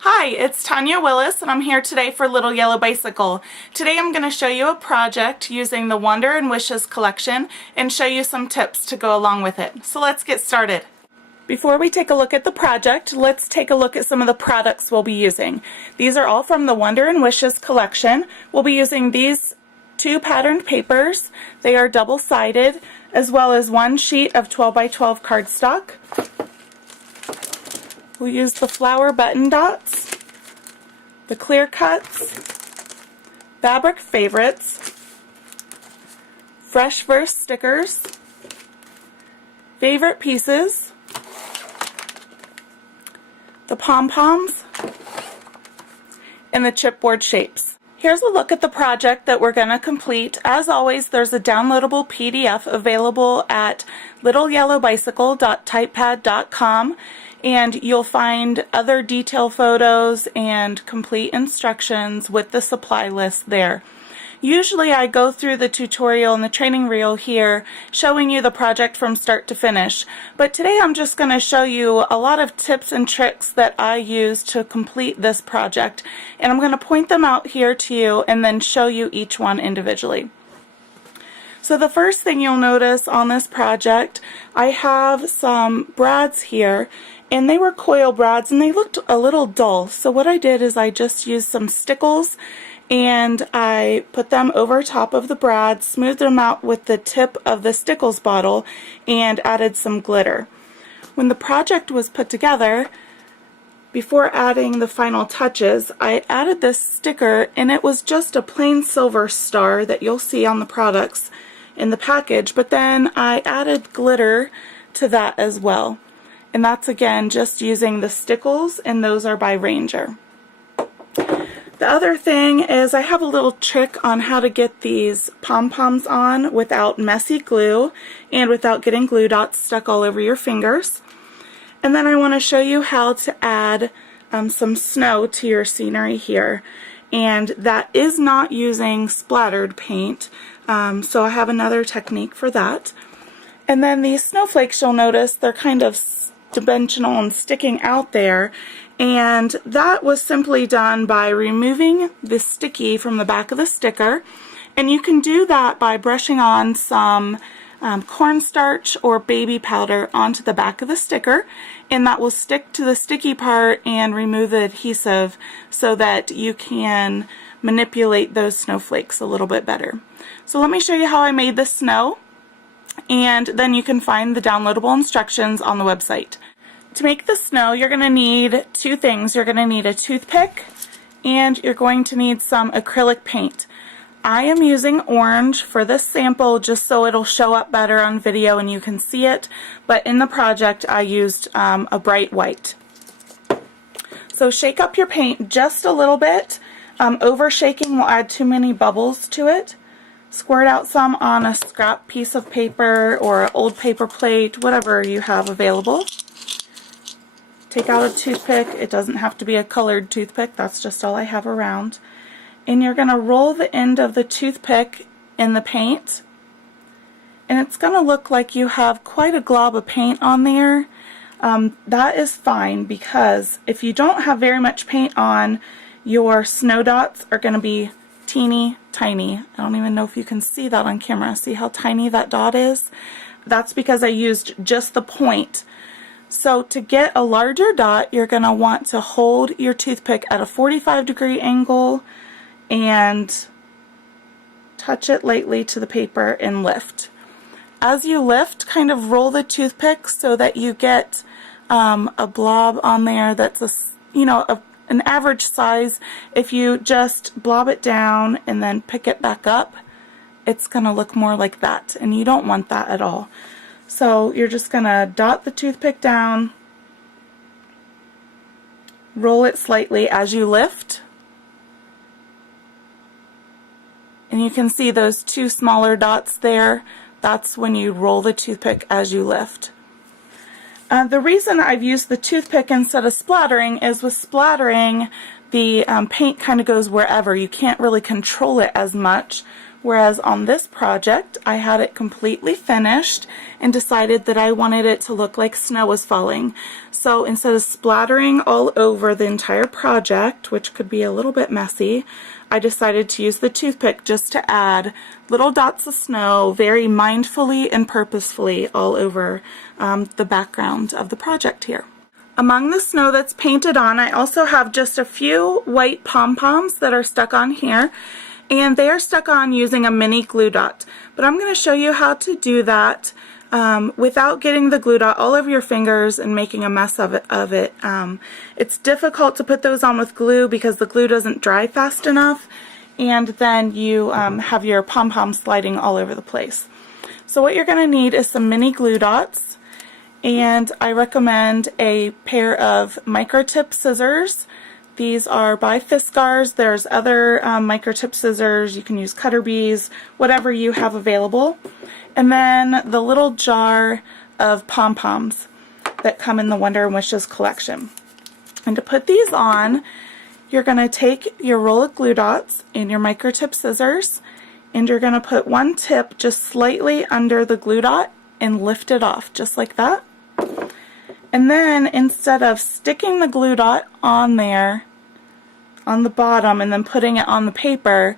Hi, it's Tania Willis and I'm here today for Little Yellow Bicycle. Today I'm going to show you a project using the Wonder and Wishes collection and show you some tips to go along with it. So let's get started. Before we take a look at the project, let's take a look at some of the products we'll be using. These are all from the Wonder and Wishes collection. We'll be using these two patterned papers. They are double-sided, as well as one sheet of 12 by 12 cardstock. We'll use the flower button dots, the clear cuts, fabric favorites, fresh verse stickers, favorite pieces, the pom-poms, and the chipboard shapes. Here's a look at the project that we're going to complete. As always, there's a downloadable PDF available at littleyellowbicycle.typepad.com, and you'll find other detail photos and complete instructions with the supply list there. Usually I go through the tutorial and the training reel here showing you the project from start to finish, but today I'm just going to show you a lot of tips and tricks that I use to complete this project, and I'm going to point them out here to you and then show you each one individually. So the first thing you'll notice on this project, I have some brads here, and they were coil brads and they looked a little dull. So what I did is I just used some stickles and I put them over top of the brad, smoothed them out with the tip of the stickles bottle, and added some glitter. When the project was put together, before adding the final touches, I added this sticker, and it was just a plain silver star that you'll see on the products in the package, but then I added glitter to that as well. And that's again just using the stickles, and those are by Ranger. The other thing is I have a little trick on how to get these pom-poms on without messy glue and without getting glue dots stuck all over your fingers. And then I want to show you how to add some snow to your scenery here. And that is not using splattered paint, so I have another technique for that. And then these snowflakes, you'll notice they're kind of dimensional and sticking out there, and that was simply done by removing the sticky from the back of the sticker, and you can do that by brushing on some cornstarch or baby powder onto the back of the sticker, and that will stick to the sticky part and remove the adhesive so that you can manipulate those snowflakes a little bit better. So let me show you how I made the snow, and then you can find the downloadable instructions on the website. To make the snow, you're going to need two things. You're going to need a toothpick, and you're going to need some acrylic paint. I am using orange for this sample just so it'll show up better on video and you can see it, but in the project I used a bright white. So shake up your paint just a little bit. Over shaking will add too many bubbles to it. Squirt out some on a scrap piece of paper or an old paper plate, whatever you have available. Take out a toothpick. It doesn't have to be a colored toothpick, that's just all I have around. And you're going to roll the end of the toothpick in the paint, and it's going to look like you have quite a glob of paint on there. That is fine, because if you don't have very much paint on, your snow dots are going to be teeny tiny. I don't even know if you can see that on camera. See how tiny that dot is? That's because I used just the point. So to get a larger dot, you're going to want to hold your toothpick at a 45-degree angle and touch it lightly to the paper and lift. As you lift, kind of roll the toothpick so that you get a blob on there that's an average size. If you just blob it down and then pick it back up, it's going to look more like that, and you don't want that at all. So you're just going to dot the toothpick down, roll it slightly as you lift, and you can see those two smaller dots there. That's when you roll the toothpick as you lift. The reason I've used the toothpick instead of splattering is with splattering, the paint kind of goes wherever. You can't really control it as much. Whereas on this project, I had it completely finished and decided that I wanted it to look like snow was falling. So instead of splattering all over the entire project, which could be a little bit messy, I decided to use the toothpick just to add little dots of snow very mindfully and purposefully all over the background of the project here. Among the snow that's painted on, I also have just a few white pom-poms that are stuck on here, and they are stuck on using a mini glue dot. But I'm going to show you how to do that without getting the glue dot all over your fingers and making a mess of it. It's difficult to put those on with glue because the glue doesn't dry fast enough, and then you have your pom-pom sliding all over the place. So what you're going to need is some mini glue dots, and I recommend a pair of microtip scissors. These are by Fiskars. There's other microtip scissors. You can use cutter bees, whatever you have available. And then the little jar of pom-poms that come in the Wonder and Wishes collection. And to put these on, you're going to take your roll of glue dots and your microtip scissors, and you're going to put one tip just slightly under the glue dot and lift it off, just like that. And then instead of sticking the glue dot on there on the bottom and then putting it on the paper,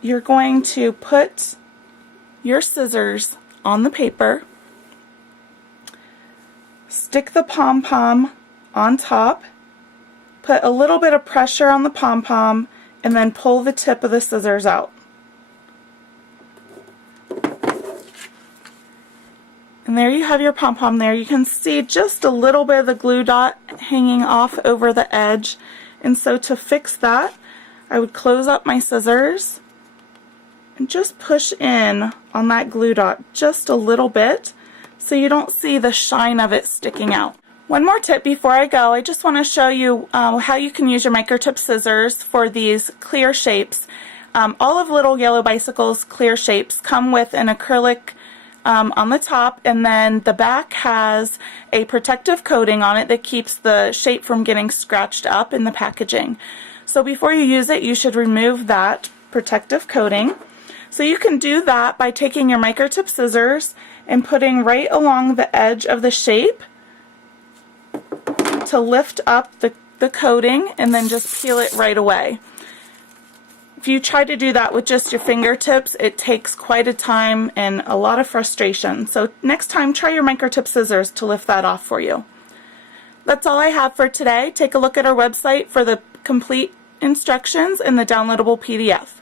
you're going to put your scissors on the paper, stick the pom-pom on top, put a little bit of pressure on the pom-pom, and then pull the tip of the scissors out. And there you have your pom-pom there. You can see just a little bit of the glue dot hanging off over the edge. And so to fix that, I would close up my scissors and just push in on that glue dot just a little bit so you don't see the shine of it sticking out. One more tip before I go, I just want to show you how you can use your microtip scissors for these clear shapes. All of Little Yellow Bicycle's clear shapes come with an acrylic on the top, and then the back has a protective coating on it that keeps the shape from getting scratched up in the packaging. So before you use it, you should remove that protective coating. So you can do that by taking your microtip scissors and putting right along the edge of the shape to lift up the coating, and then just peel it right away. If you try to do that with just your fingertips, it takes quite a time and a lot of frustration. So next time, try your microtip scissors to lift that off for you. That's all I have for today. Take a look at our website for the complete instructions and the downloadable PDF.